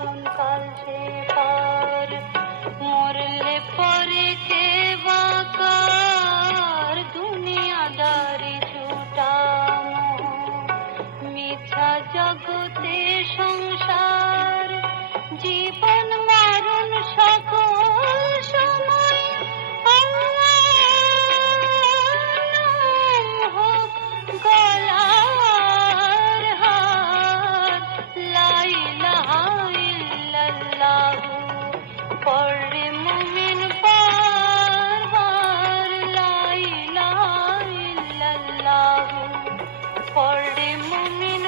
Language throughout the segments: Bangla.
আপন কাল সে পার, মরলে পরে কে বাকার দুনিয়াদারি ছুটাম, মিথ্যা জগতে সংসার, জীবন মরণ সকল সময় হোক গলার হার। লা ইলাহা ইল্লাল্লাহু পড়ে মুমিন বারবার, লা ইলাহা ইল্লাল্লাহু পড়ে মুমিন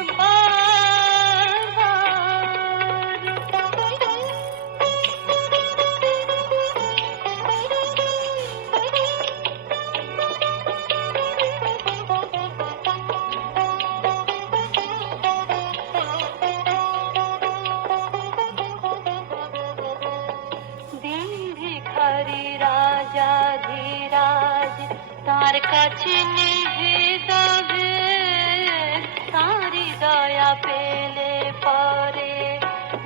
দিন ভিখারি রাজা ধীরাজ, তার কাছে নেভে যাবে, তারি দয়া পেলে পরে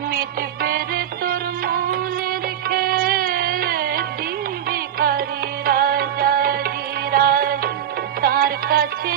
মিটবে রে তোর মনের খেদ। দিন ভিখারি রাজা ধীরাজ, তার কাছে